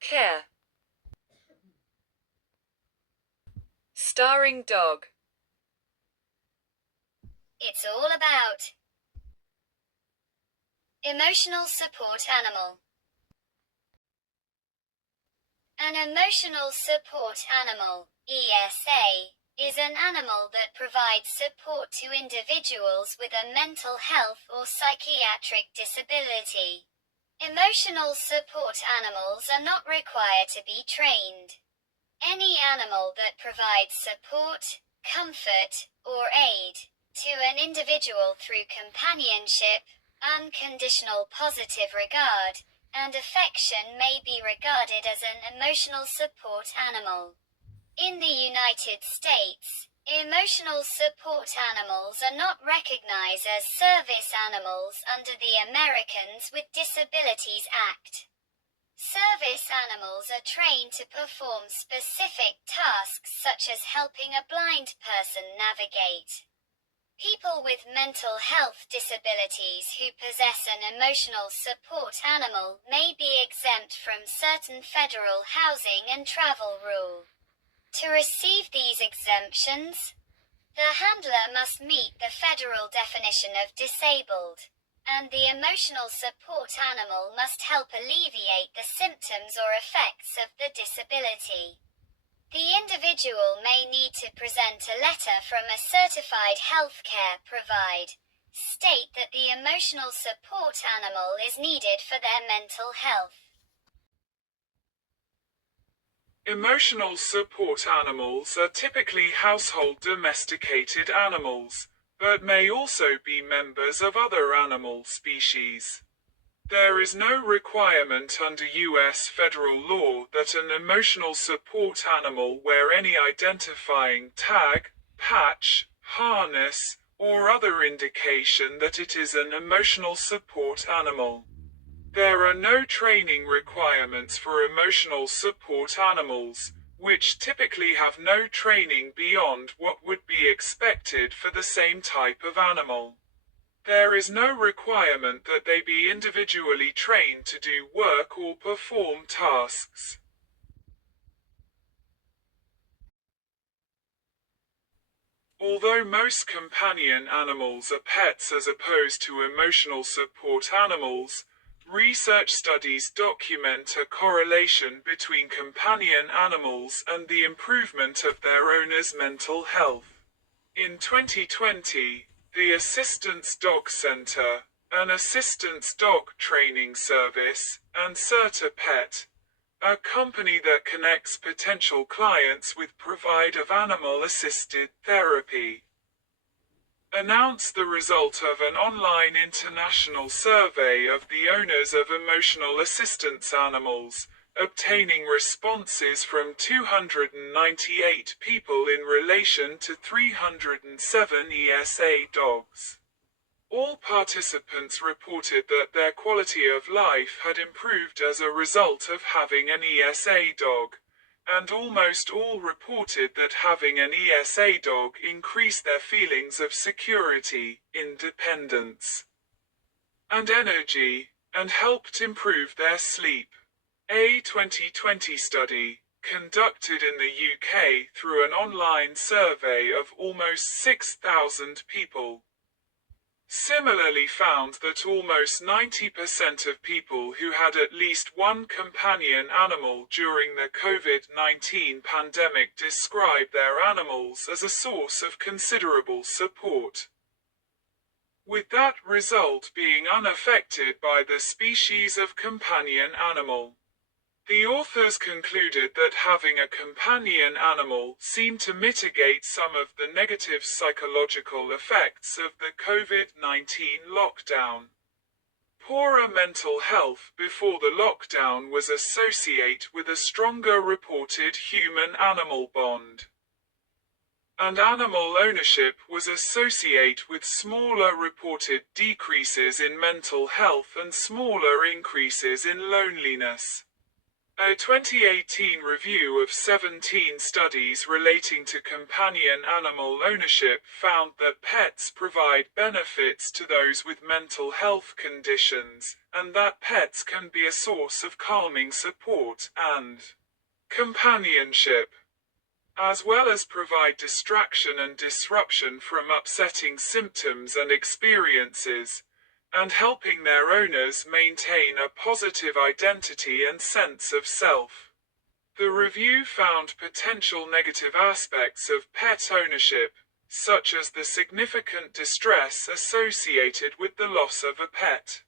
Care. Starring dog. It's all about emotional support animal. An emotional support animal, ESA, is an animal that provides support to individuals with a mental health or psychiatric disability. Emotional support animals are not required to be trained. Any animal that provides support, comfort, or aid to an individual through companionship, unconditional positive regard, and affection may be regarded as an emotional support animal. In the United States, emotional support animals are not recognized as service animals under the Americans with Disabilities Act. Service animals are trained to perform specific tasks such as helping a blind person navigate. People with mental health disabilities who possess an emotional support animal may be exempt from certain federal housing and travel rules. To receive these exemptions, the handler must meet the federal definition of disabled, and the emotional support animal must help alleviate the symptoms or effects of the disability. The individual may need to present a letter from a certified healthcare provider, state that the emotional support animal is needed for their mental health. Emotional support animals are typically household domesticated animals, but may also be members of other animal species. There is no requirement under U.S. federal law that an emotional support animal wear any identifying tag, patch, harness, or other indication that it is an emotional support animal. There are no training requirements for emotional support animals, which typically have no training beyond what would be expected for the same type of animal. There is no requirement that they be individually trained to do work or perform tasks. Although most companion animals are pets as opposed to emotional support animals, research studies document a correlation between companion animals and the improvement of their owners' mental health. In 2020, the Assistance Dog Center, an assistance dog training service, and CertaPet, a company that connects potential clients with provider of animal-assisted therapy, announced the result of an online international survey of the owners of emotional assistance animals, obtaining responses from 298 people in relation to 307 ESA dogs. All participants reported that their quality of life had improved as a result of having an ESA dog, and almost all reported that having an ESA dog increased their feelings of security, independence, and energy, and helped improve their sleep. A 2020 study, conducted in the UK through an online survey of almost 6,000 people, similarly found that almost 90% of people who had at least one companion animal during the COVID-19 pandemic described their animals as a source of considerable support, with that result being unaffected by the species of companion animal. The authors concluded that having a companion animal seemed to mitigate some of the negative psychological effects of the COVID-19 lockdown. Poorer mental health before the lockdown was associated with a stronger reported human-animal bond, and animal ownership was associated with smaller reported decreases in mental health and smaller increases in loneliness. A 2018 review of 17 studies relating to companion animal ownership found that pets provide benefits to those with mental health conditions, and that pets can be a source of calming support and companionship, as well as provide distraction and disruption from upsetting symptoms and experiences, and helping their owners maintain a positive identity and sense of self. The review found potential negative aspects of pet ownership, such as the significant distress associated with the loss of a pet.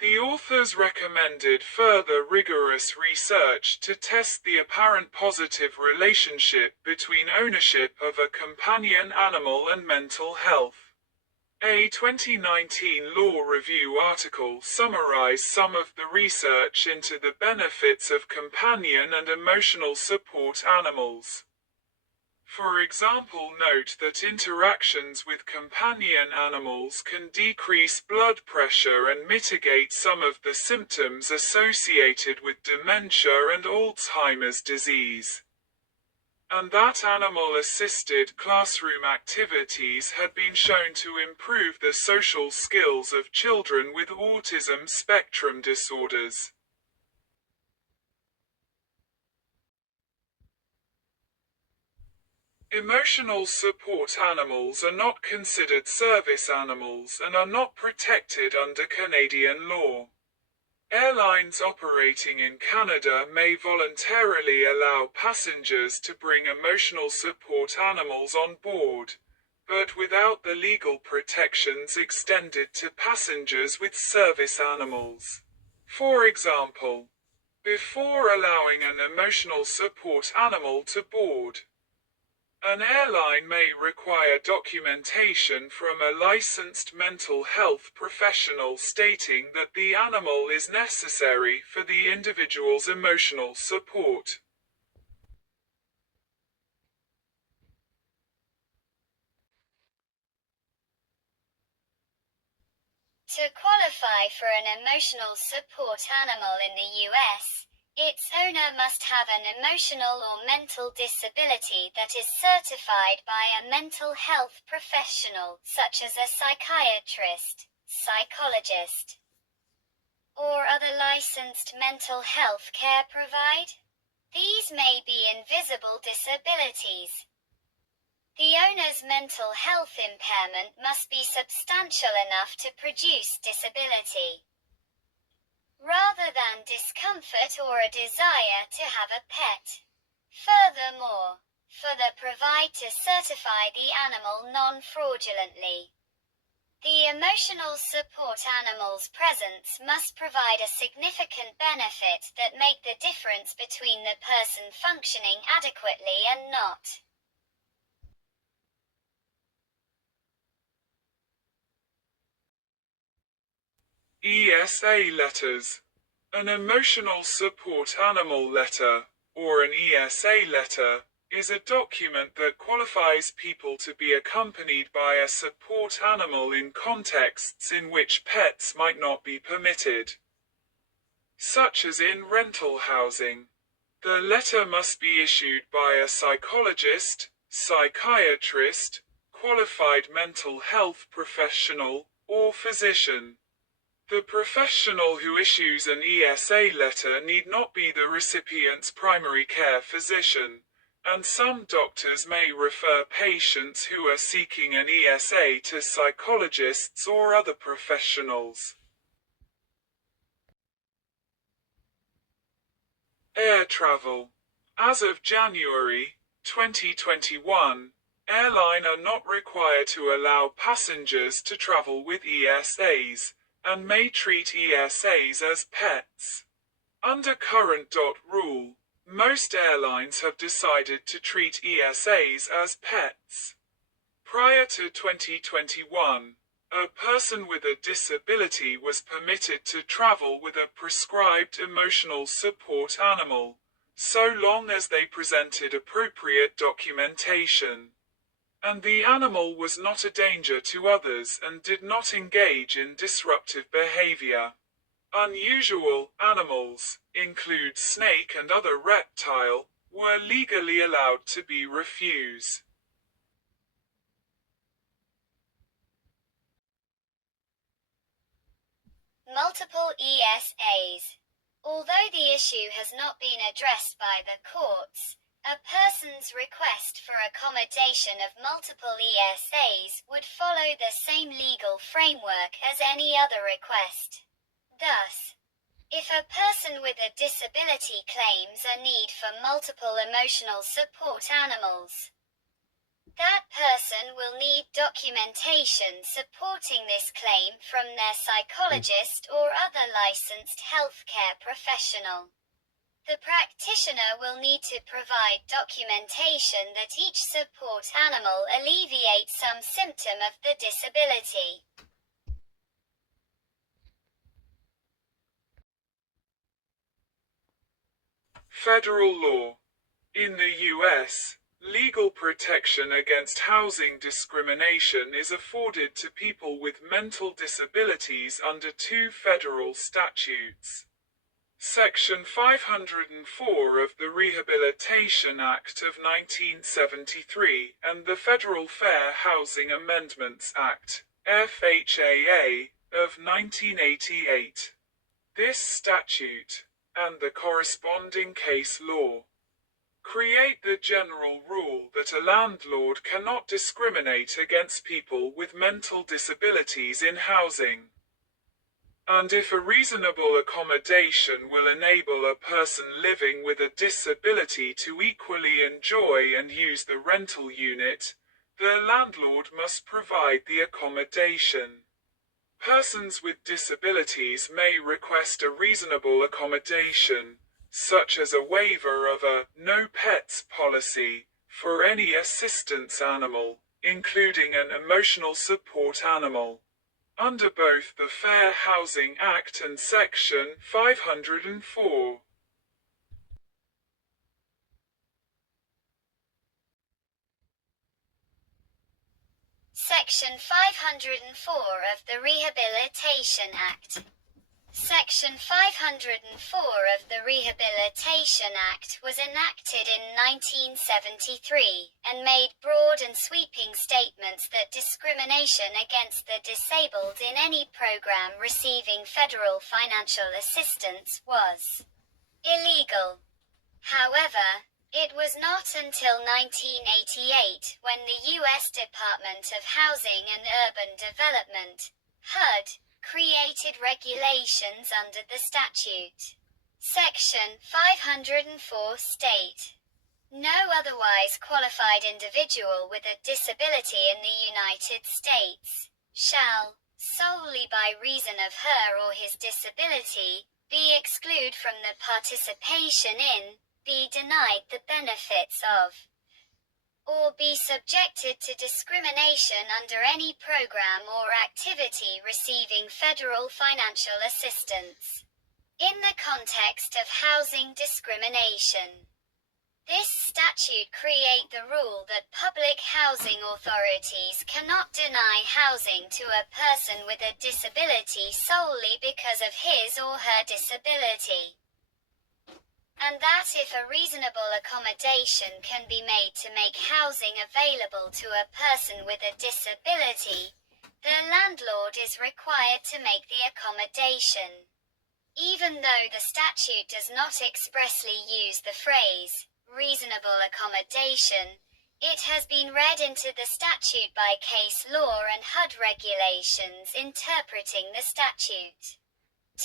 The authors recommended further rigorous research to test the apparent positive relationship between ownership of a companion animal and mental health. A 2019 Law Review article summarized some of the research into the benefits of companion and emotional support animals. For example, note that interactions with companion animals can decrease blood pressure and mitigate some of the symptoms associated with dementia and Alzheimer's disease, and that animal-assisted classroom activities had been shown to improve the social skills of children with autism spectrum disorders. Emotional support animals are not considered service animals and are not protected under Canadian law. Airlines operating in Canada may voluntarily allow passengers to bring emotional support animals on board, but without the legal protections extended to passengers with service animals. For example, before allowing an emotional support animal to board, an airline may require documentation from a licensed mental health professional stating that the animal is necessary for the individual's emotional support. To qualify for an emotional support animal in the US, its owner must have an emotional or mental disability that is certified by a mental health professional, such as a psychiatrist, psychologist, or other licensed mental health care provider. These may be invisible disabilities. The owner's mental health impairment must be substantial enough to produce disability, rather than discomfort or a desire to have a pet. Furthermore, for the provider to certify the animal non-fraudulently, the emotional support animal's presence must provide a significant benefit that make the difference between the person functioning adequately and not. ESA letters. An emotional support animal letter, or an ESA letter, is a document that qualifies people to be accompanied by a support animal in contexts in which pets might not be permitted, such as in rental housing. The letter must be issued by a psychologist, psychiatrist, qualified mental health professional, or physician. The professional who issues an ESA letter need not be the recipient's primary care physician, and some doctors may refer patients who are seeking an ESA to psychologists or other professionals. Air travel. As of January 2021, airlines are not required to allow passengers to travel with ESAs, and may treat ESAs as pets. Under current rule, most airlines have decided to treat ESAs as pets. Prior to 2021, a person with a disability was permitted to travel with a prescribed emotional support animal, so long as they presented appropriate documentation, and the animal was not a danger to others and did not engage in disruptive behavior. Unusual animals, include snake and other reptile, were legally allowed to be refused. Multiple ESAs. Although the issue has not been addressed by the courts, a person's request for accommodation of multiple ESAs would follow the same legal framework as any other request. Thus, if a person with a disability claims a need for multiple emotional support animals, that person will need documentation supporting this claim from their psychologist or other licensed healthcare professional. The practitioner will need to provide documentation that each support animal alleviates some symptom of the disability. Federal law. In the U.S., legal protection against housing discrimination is afforded to people with mental disabilities under two federal statutes. Section 504 of the Rehabilitation Act of 1973 and the Federal Fair Housing Amendments Act, FHAA, of 1988. This statute, and the corresponding case law, create the general rule that a landlord cannot discriminate against people with mental disabilities in housing. And if a reasonable accommodation will enable a person living with a disability to equally enjoy and use the rental unit, the landlord must provide the accommodation. Persons with disabilities may request a reasonable accommodation, such as a waiver of a no pets policy, for any assistance animal, including an emotional support animal, under both the Fair Housing Act and Section 504. Section 504 of the Rehabilitation Act. Section 504 of the Rehabilitation Act was enacted in 1973 and made broad and sweeping statements that discrimination against the disabled in any program receiving federal financial assistance was illegal. However, it was not until 1988 when the U.S. Department of Housing and Urban Development, HUD, created regulations under the statute. Section 504 state, no otherwise qualified individual with a disability in the United States shall, solely by reason of her or his disability, be excluded from the participation in, be denied the benefits of, or be subjected to discrimination under any program or activity receiving federal financial assistance. In the context of housing discrimination, this statute creates the rule that public housing authorities cannot deny housing to a person with a disability solely because of his or her disability, and that if a reasonable accommodation can be made to make housing available to a person with a disability, the landlord is required to make the accommodation. Even though the statute does not expressly use the phrase, reasonable accommodation, it has been read into the statute by case law and HUD regulations interpreting the statute.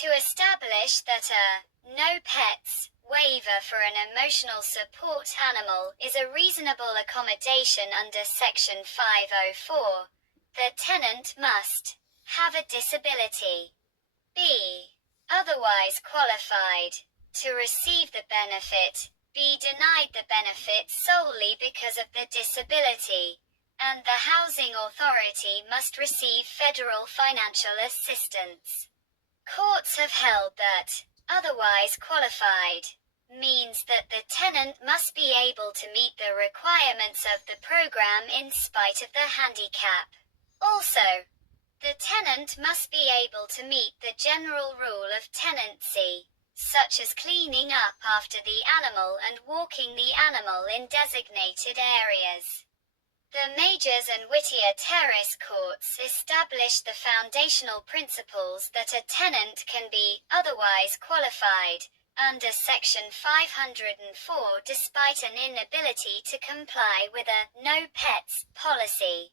To establish that a no pets waiver for an emotional support animal is a reasonable accommodation under Section 504, the tenant must have a disability, be otherwise qualified to receive the benefit, be denied the benefit solely because of the disability, and the housing authority must receive federal financial assistance. Courts have held that otherwise qualified means that the tenant must be able to meet the requirements of the program in spite of the handicap. Also, The tenant must be able to meet the general rule of tenancy, such as cleaning up after the animal and walking the animal in designated areas. The Majors and Whittier Terrace courts established the foundational principles that a tenant can be otherwise qualified under Section 504 despite an inability to comply with a no pets policy,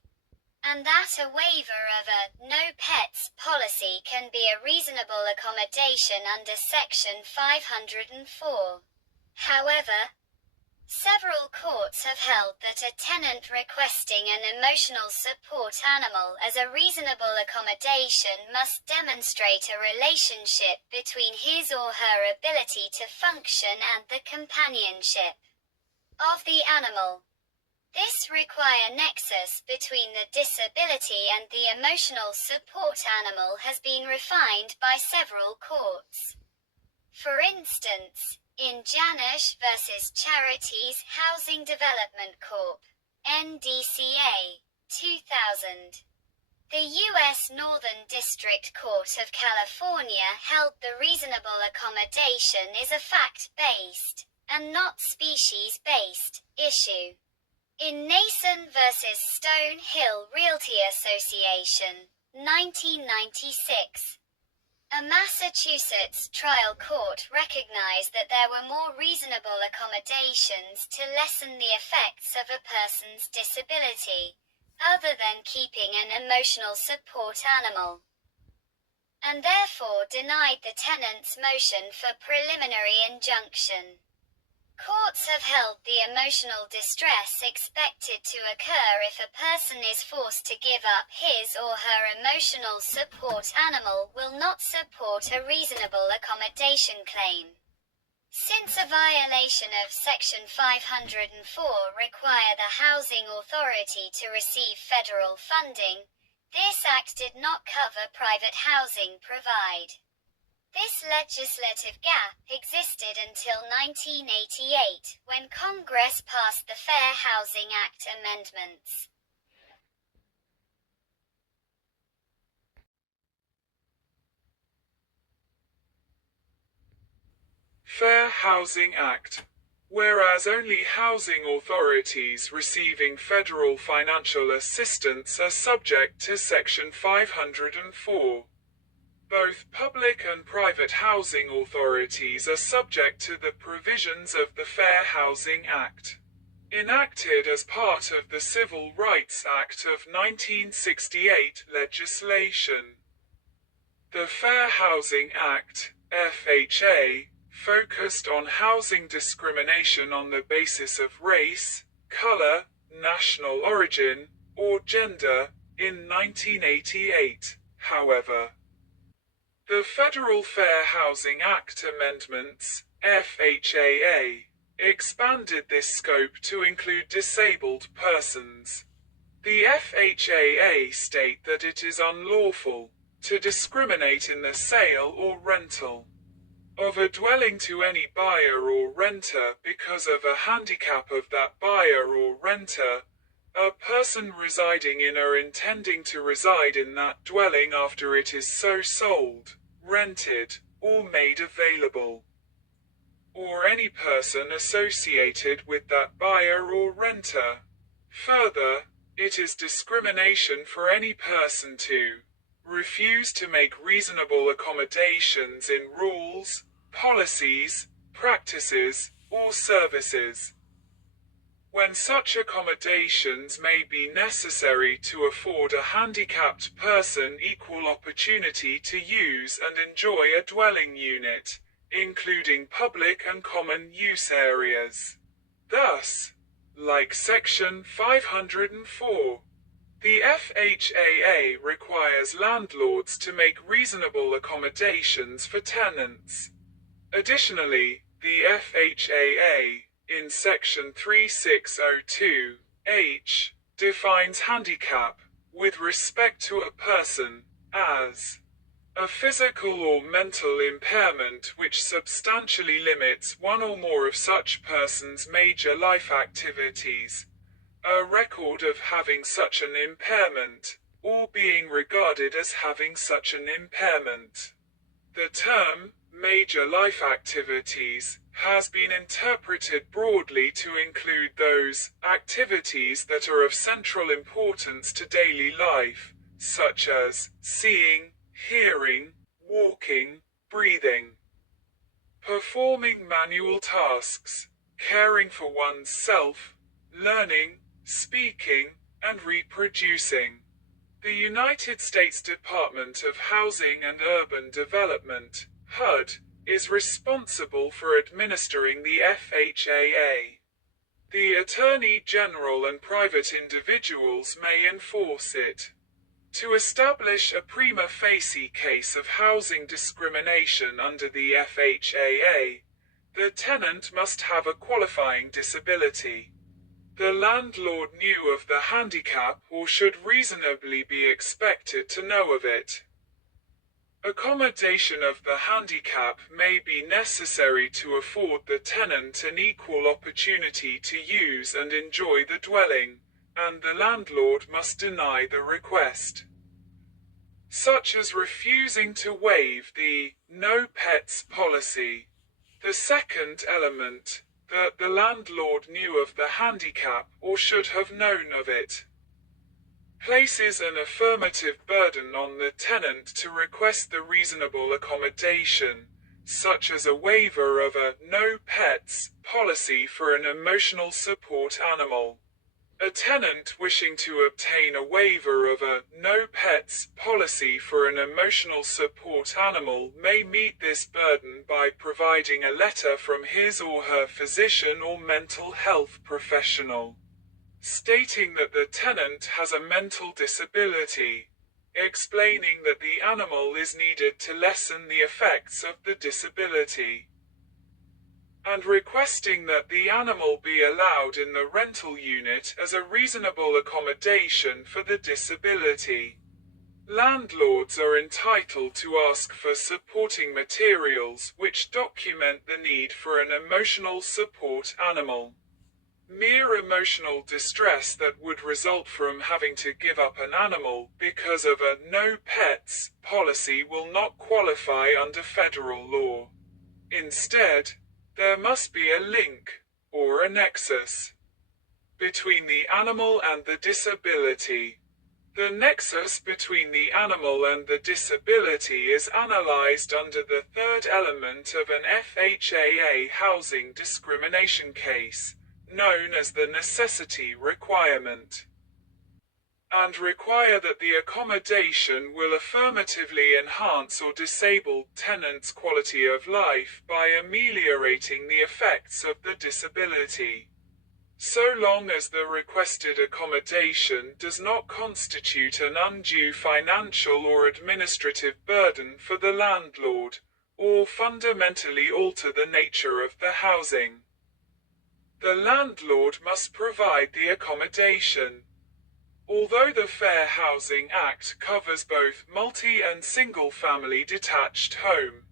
and that a waiver of a no pets policy can be a reasonable accommodation under Section 504. However, several courts have held that a tenant requesting an emotional support animal as a reasonable accommodation must demonstrate a relationship between his or her ability to function and the companionship of the animal. This require nexus between the disability and the emotional support animal has been refined by several courts. For instance, in Janusz vs. Charities Housing Development Corp. NDCA, 2000. The U.S. Northern District Court of California held the reasonable accommodation is a fact-based, and not species-based, issue. In Nason vs. Stonehill Realty Association, 1996. A Massachusetts trial court recognized that there were more reasonable accommodations to lessen the effects of a person's disability, other than keeping an emotional support animal, and therefore denied the tenant's motion for preliminary injunction. Courts have held the emotional distress expected to occur if a person is forced to give up his or her emotional support animal will not support a reasonable accommodation claim. Since a violation of Section 504 require the Housing Authority to receive federal funding, this act did not cover private housing provide. This legislative gap existed until 1988, when Congress passed the Fair Housing Act amendments. Fair Housing Act. Whereas only housing authorities receiving federal financial assistance are subject to Section 504. Both public and private housing authorities are subject to the provisions of the Fair Housing Act, enacted as part of the Civil Rights Act of 1968 legislation. The Fair Housing Act, FHA, focused on housing discrimination on the basis of race, color, national origin, or gender, in 1988, however. The Federal Fair Housing Act Amendments, FHAA, expanded this scope to include disabled persons. The FHAA state that it is unlawful to discriminate in the sale or rental of a dwelling to any buyer or renter because of a handicap of that buyer or renter, a person residing in or intending to reside in that dwelling after it is so sold, rented, or made available, or any person associated with that buyer or renter. Further, it is discrimination for any person to refuse to make reasonable accommodations in rules, policies, practices, or services, when such accommodations may be necessary to afford a handicapped person equal opportunity to use and enjoy a dwelling unit, including public and common use areas. Thus, like Section 504, the FHAA requires landlords to make reasonable accommodations for tenants. Additionally, the FHAA, in Section 3602H, defines handicap, with respect to a person, as a physical or mental impairment which substantially limits one or more of such person's major life activities, a record of having such an impairment, or being regarded as having such an impairment. The term, major life activities, has been interpreted broadly to include those activities that are of central importance to daily life, such as seeing, hearing, walking, breathing, performing manual tasks, caring for one's self, learning, speaking, and reproducing. The United States Department of Housing and Urban Development, HUD, is responsible for administering the FHAA. The Attorney General and private individuals may enforce it. To establish a prima facie case of housing discrimination under the FHAA, the tenant must have a qualifying disability. The landlord knew of the handicap or should reasonably be expected to know of it. Accommodation of the handicap may be necessary to afford the tenant an equal opportunity to use and enjoy the dwelling, and the landlord must deny the request, such as refusing to waive the no pets policy. The second element, that the landlord knew of the handicap or should have known of it, places an affirmative burden on the tenant to request the reasonable accommodation, such as a waiver of a no pets policy for an emotional support animal. A tenant wishing to obtain a waiver of a no pets policy for an emotional support animal may meet this burden by providing a letter from his or her physician or mental health professional, stating that the tenant has a mental disability, explaining that the animal is needed to lessen the effects of the disability, and requesting that the animal be allowed in the rental unit as a reasonable accommodation for the disability. Landlords are entitled to ask for supporting materials which document the need for an emotional support animal. Mere emotional distress that would result from having to give up an animal because of a no pets policy will not qualify under federal law. Instead, there must be a link, or a nexus, between the animal and the disability. The nexus between the animal and the disability is analyzed under the third element of an FHAA housing discrimination case, known as the necessity requirement, and require that the accommodation will affirmatively enhance or disable tenant's quality of life by ameliorating the effects of the disability, so long as the requested accommodation does not constitute an undue financial or administrative burden for the landlord, or fundamentally alter the nature of the housing. The landlord must provide the accommodation. Although the Fair Housing Act covers both multi- and single-family detached home,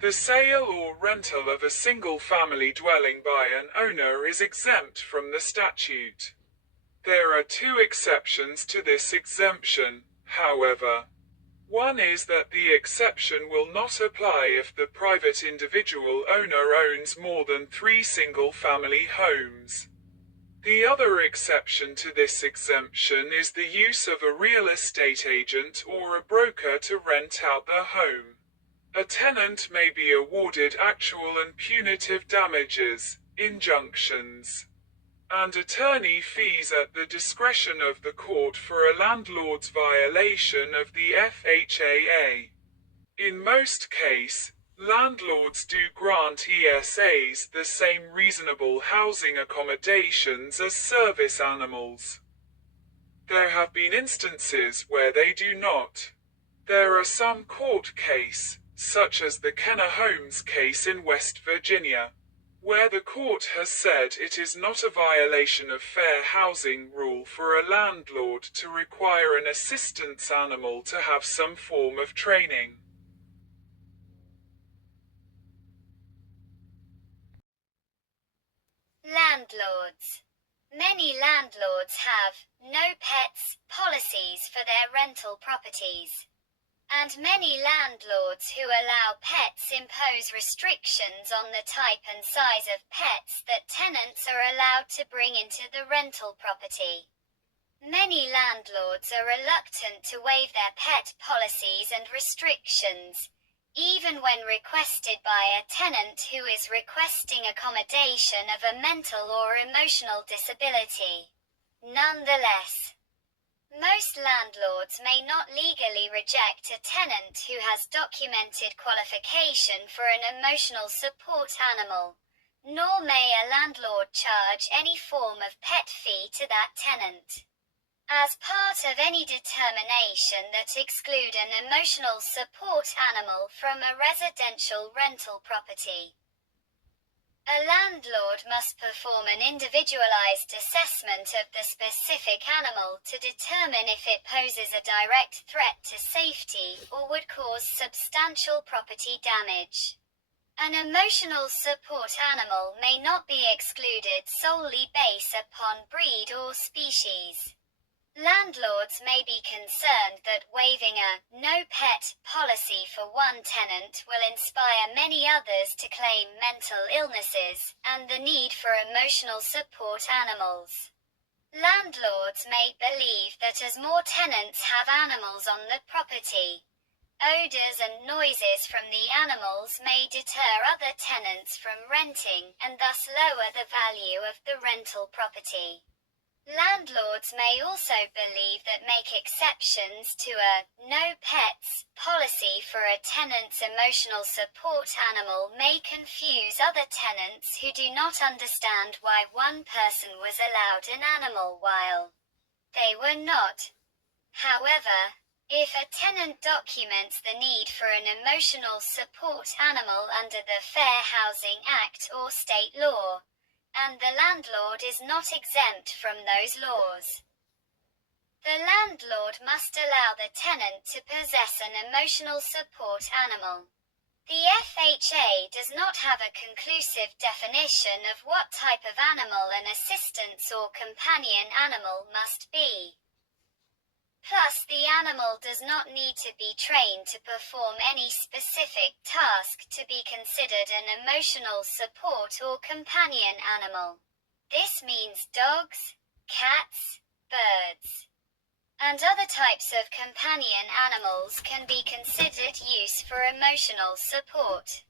the sale or rental of a single-family dwelling by an owner is exempt from the statute. There are two exceptions to this exemption, however. One is that the exception will not apply if the private individual owner owns more than 3 single-family homes. The other exception to this exemption is the use of a real estate agent or a broker to rent out the home. A tenant may be awarded actual and punitive damages, injunctions, and attorney fees at the discretion of the court for a landlord's violation of the FHAA. In most cases, landlords do grant ESAs the same reasonable housing accommodations as service animals. There have been instances where they do not. There are some court cases, such as the Kenner Holmes case in West Virginia, where the court has said it is not a violation of fair housing rule for a landlord to require an assistance animal to have some form of training. Landlords. Many landlords have no pets policies for their rental properties. And many landlords who allow pets impose restrictions on the type and size of pets that tenants are allowed to bring into the rental property. Many landlords are reluctant to waive their pet policies and restrictions, even when requested by a tenant who is requesting accommodation of a mental or emotional disability. Nonetheless, most landlords may not legally reject a tenant who has documented qualification for an emotional support animal, nor may a landlord charge any form of pet fee to that tenant. As part of any determination that exclude an emotional support animal from a residential rental property, a landlord must perform an individualized assessment of the specific animal to determine if it poses a direct threat to safety or would cause substantial property damage. An emotional support animal may not be excluded solely based upon breed or species. Landlords may be concerned that waiving a no-pet policy for one tenant will inspire many others to claim mental illnesses and the need for emotional support animals. Landlords may believe that as more tenants have animals on the property, odors and noises from the animals may deter other tenants from renting and thus lower the value of the rental property. Landlords may also believe that make exceptions to a no pets policy for a tenant's emotional support animal may confuse other tenants who do not understand why one person was allowed an animal while they were not. However, if a tenant documents the need for an emotional support animal under the Fair Housing Act or state law, and the landlord is not exempt from those laws, the landlord must allow the tenant to possess an emotional support animal. The FHA does not have a conclusive definition of what type of animal an assistance or companion animal must be. Plus, the animal does not need to be trained to perform any specific task to be considered an emotional support or companion animal. This means dogs, cats, birds, and other types of companion animals can be considered use for emotional support.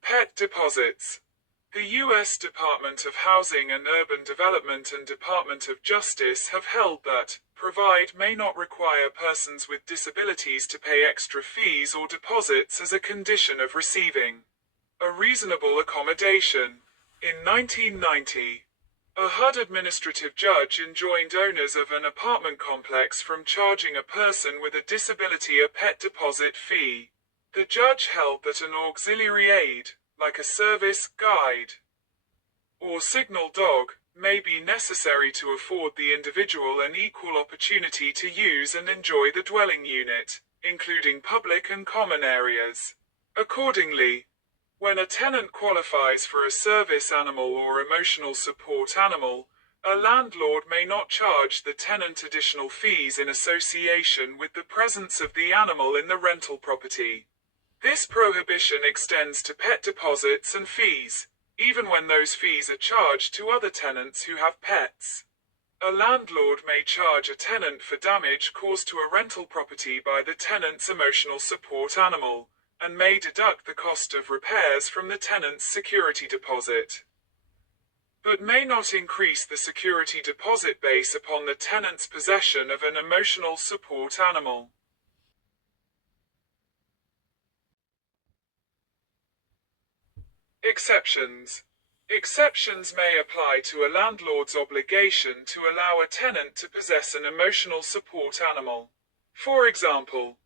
Pet deposits. The U.S. Department of Housing and Urban Development and Department of Justice have held that provide may not require persons with disabilities to pay extra fees or deposits as a condition of receiving a reasonable accommodation. In 1990, a HUD administrative judge enjoined owners of an apartment complex from charging a person with a disability a pet deposit fee. The judge held that an auxiliary aid, like a service, guide, or signal dog, may be necessary to afford the individual an equal opportunity to use and enjoy the dwelling unit, including public and common areas. Accordingly, when a tenant qualifies for a service animal or emotional support animal, a landlord may not charge the tenant additional fees in association with the presence of the animal in the rental property. This prohibition extends to pet deposits and fees, even when those fees are charged to other tenants who have pets. A landlord may charge a tenant for damage caused to a rental property by the tenant's emotional support animal, and may deduct the cost of repairs from the tenant's security deposit, but may not increase the security deposit base upon the tenant's possession of an emotional support animal. Exceptions. Exceptions may apply to a landlord's obligation to allow a tenant to possess an emotional support animal. For example,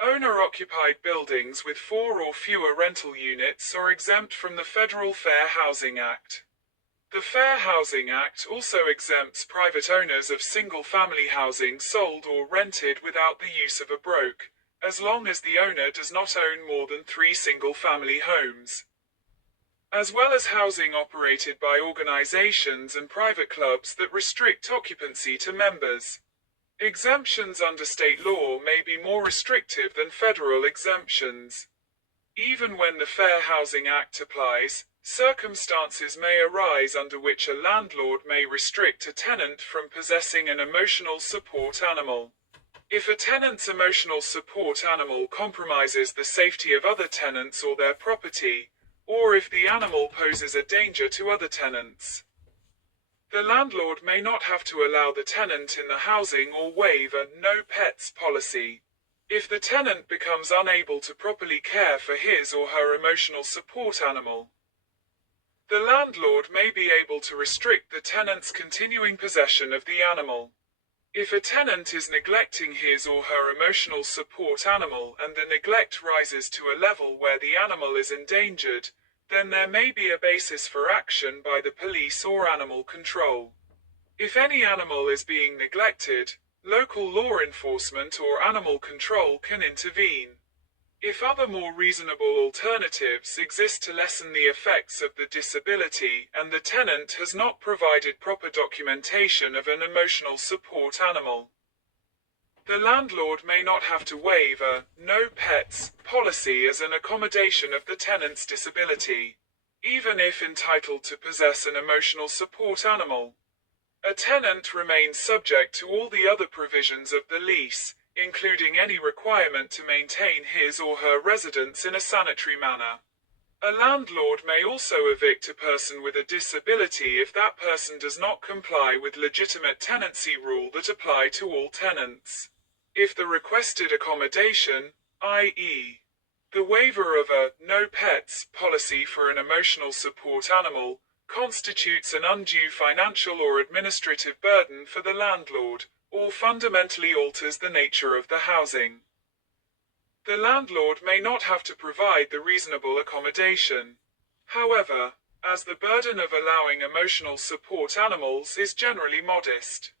owner-occupied buildings with 4 or fewer rental units are exempt from the Federal Fair Housing Act. The Fair Housing Act also exempts private owners of single-family housing sold or rented without the use of a broker, as long as the owner does not own more than 3 single-family homes. as well as housing operated by organizations and private clubs that restrict occupancy to members. Exemptions under state law may be more restrictive than federal exemptions. Even when the Fair Housing Act applies, circumstances may arise under which a landlord may restrict a tenant from possessing an emotional support animal. If a tenant's emotional support animal compromises the safety of other tenants or their property, or if the animal poses a danger to other tenants, the landlord may not have to allow the tenant in the housing or waive a no pets policy. If the tenant becomes unable to properly care for his or her emotional support animal, the landlord may be able to restrict the tenant's continuing possession of the animal. If a tenant is neglecting his or her emotional support animal and the neglect rises to a level where the animal is endangered, then there may be a basis for action by the police or animal control. If any animal is being neglected, local law enforcement or animal control can intervene. If other more reasonable alternatives exist to lessen the effects of the disability and the tenant has not provided proper documentation of an emotional support animal, the landlord may not have to waive a no pets policy as an accommodation of the tenant's disability, even if entitled to possess an emotional support animal. A tenant remains subject to all the other provisions of the lease, including any requirement to maintain his or her residence in a sanitary manner. A landlord may also evict a person with a disability if that person does not comply with legitimate tenancy rules that apply to all tenants. If the requested accommodation, i.e., the waiver of a no pets policy for an emotional support animal, constitutes an undue financial or administrative burden for the landlord, or fundamentally alters the nature of the housing, the landlord may not have to provide the reasonable accommodation. However, as the burden of allowing emotional support animals is generally modest,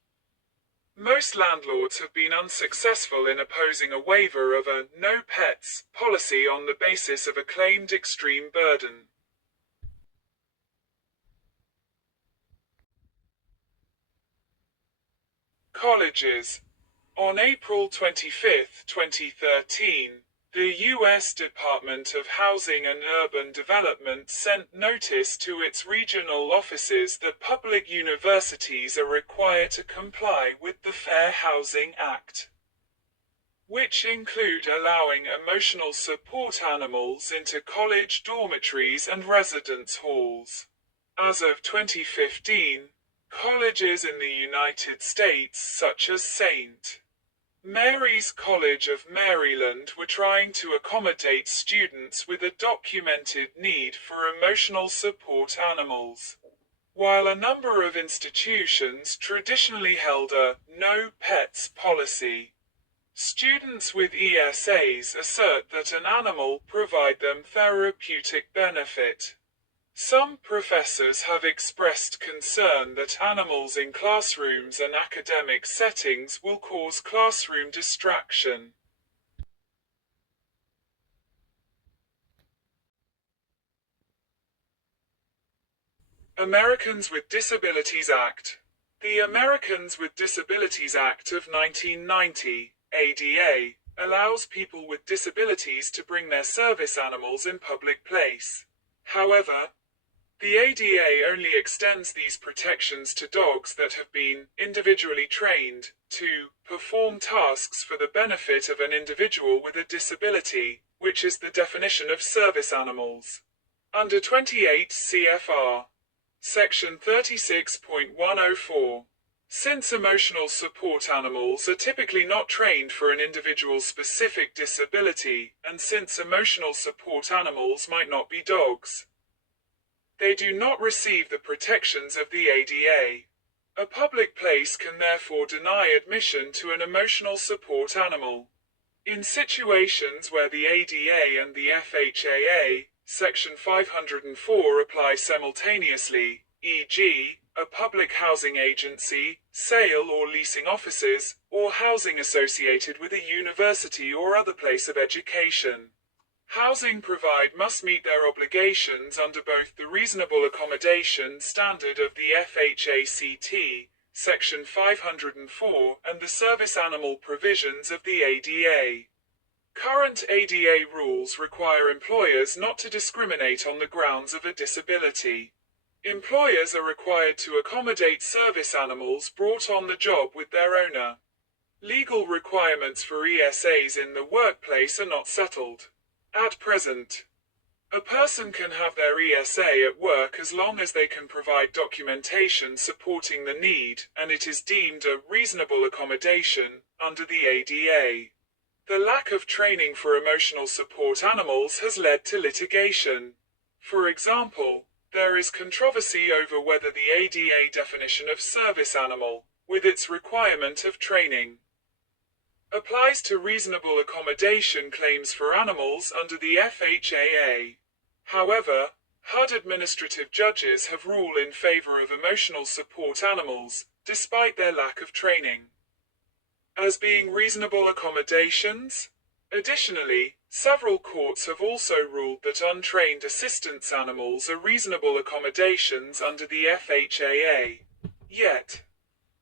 most landlords have been unsuccessful in opposing a waiver of a no pets policy on the basis of a claimed extreme burden. Colleges. On April 25, 2013, the U.S. Department of Housing and Urban Development sent notice to its regional offices that public universities are required to comply with the Fair Housing Act, which include allowing emotional support animals into college dormitories and residence halls. As of 2015, colleges in the United States such as St. Mary's College of Maryland were trying to accommodate students with a documented need for emotional support animals, while a number of institutions traditionally held a no pets policy. Students with ESAs assert that an animal provide them therapeutic benefit. Some professors have expressed concern that animals in classrooms and academic settings will cause classroom distraction. Americans with Disabilities Act. The Americans with Disabilities Act of 1990, ADA, allows people with disabilities to bring their service animals in public place. However, the ADA only extends these protections to dogs that have been individually trained to perform tasks for the benefit of an individual with a disability, which is the definition of service animals. Under 28 CFR, Section 36.104. Since emotional support animals are typically not trained for an individual's specific disability, and since emotional support animals might not be dogs, they do not receive the protections of the ADA. A public place can therefore deny admission to an emotional support animal. In situations where the ADA and the FHAA, Section 504 apply simultaneously, e.g., a public housing agency, sale or leasing offices, or housing associated with a university or other place of education. Housing provided must meet their obligations under both the Reasonable Accommodation Standard of the FHACT, Section 504, and the Service Animal provisions of the ADA. Current ADA rules require employers not to discriminate on the grounds of a disability. Employers are required to accommodate service animals brought on the job with their owner. Legal requirements for ESAs in the workplace are not settled. At present, a person can have their ESA at work as long as they can provide documentation supporting the need, and it is deemed a reasonable accommodation under the ADA. The lack of training for emotional support animals has led to litigation. For example, there is controversy over whether the ADA definition of service animal, with its requirement of training, applies to reasonable accommodation claims for animals under the FHAA. However, HUD administrative judges have ruled in favor of emotional support animals, despite their lack of training, as being reasonable accommodations. Additionally, several courts have also ruled that untrained assistance animals are reasonable accommodations under the FHAA. Yet,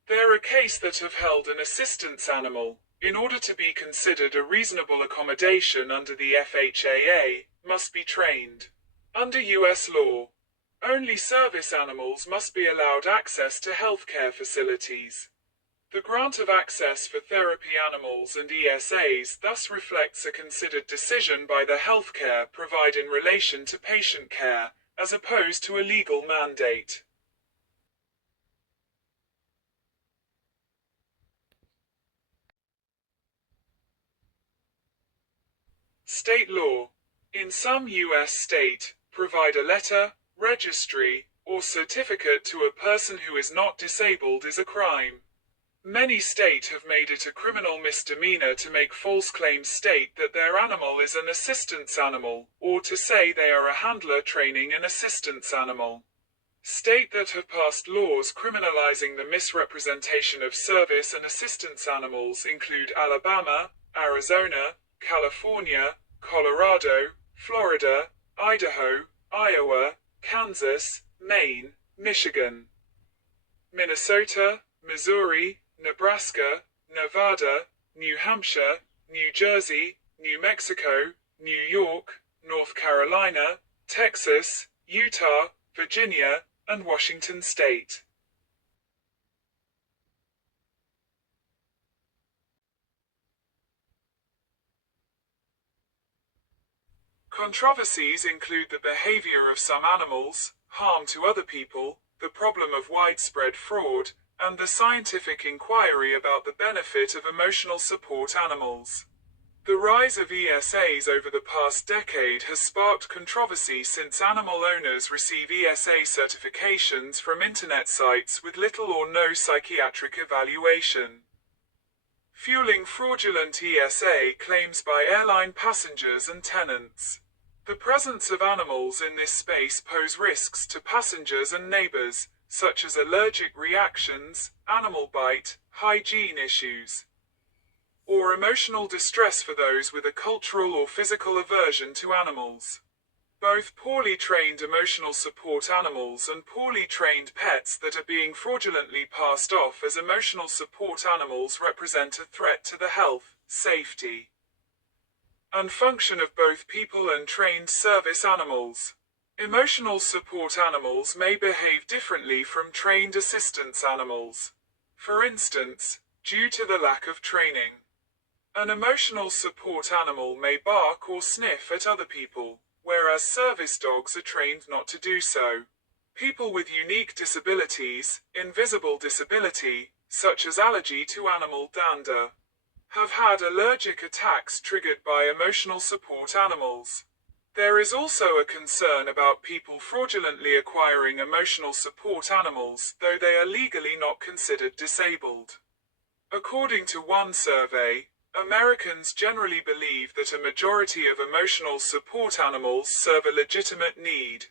there are cases that have held an assistance animal, in order to be considered a reasonable accommodation under the FHAA, must be trained. Under U.S. law, only service animals must be allowed access to healthcare facilities. The grant of access for therapy animals and ESAs thus reflects a considered decision by the healthcare provider in relation to patient care, as opposed to a legal mandate. State law. In some U.S. state, provide a letter, registry, or certificate to a person who is not disabled is a crime. Many states have made it a criminal misdemeanor to make false claims state that their animal is an assistance animal, or to say they are a handler training an assistance animal. States that have passed laws criminalizing the misrepresentation of service and assistance animals include Alabama, Arizona, California, Colorado, Florida, Idaho, Iowa, Kansas, Maine, Michigan, Minnesota, Missouri, Nebraska, Nevada, New Hampshire, New Jersey, New Mexico, New York, North Carolina, Texas, Utah, Virginia, and Washington State. Controversies include the behavior of some animals, harm to other people, the problem of widespread fraud, and the scientific inquiry about the benefit of emotional support animals. The rise of ESAs over the past decade has sparked controversy since animal owners receive ESA certifications from internet sites with little or no psychiatric evaluation, fueling fraudulent ESA claims by airline passengers and tenants. The presence of animals in this space pose risks to passengers and neighbors, such as allergic reactions, animal bite, hygiene issues, or emotional distress for those with a cultural or physical aversion to animals. Both poorly trained emotional support animals and poorly trained pets that are being fraudulently passed off as emotional support animals represent a threat to the health, safety, and function of both people and trained service animals. Emotional support animals may behave differently from trained assistance animals. For instance, due to the lack of training, an emotional support animal may bark or sniff at other people, whereas service dogs are trained not to do so. People with unique disabilities, invisible disability, such as allergy to animal dander, have had allergic attacks triggered by emotional support animals. There is also a concern about people fraudulently acquiring emotional support animals, though they are legally not considered disabled. According to one survey, Americans generally believe that a majority of emotional support animals serve a legitimate need.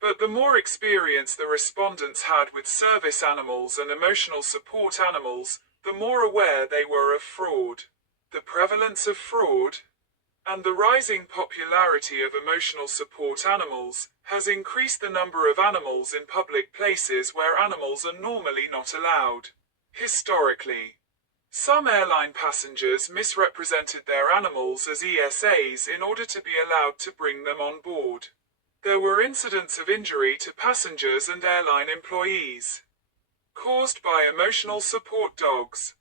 But the more experience the respondents had with service animals and emotional support animals, the more aware they were of fraud. The prevalence of fraud. and the rising popularity of emotional support animals has increased the number of animals in public places where animals are normally not allowed. Historically, some airline passengers misrepresented their animals as ESAs in order to be allowed to bring them on board. There were incidents of injury to passengers and airline employees caused by emotional support dogs.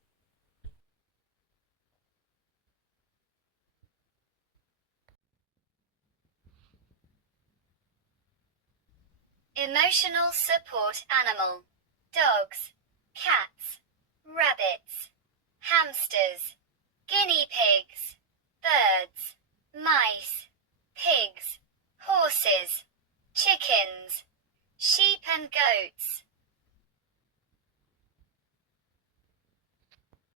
Emotional support animal. Dogs, cats, rabbits, hamsters, guinea pigs, birds, mice, pigs, horses, chickens, sheep and goats.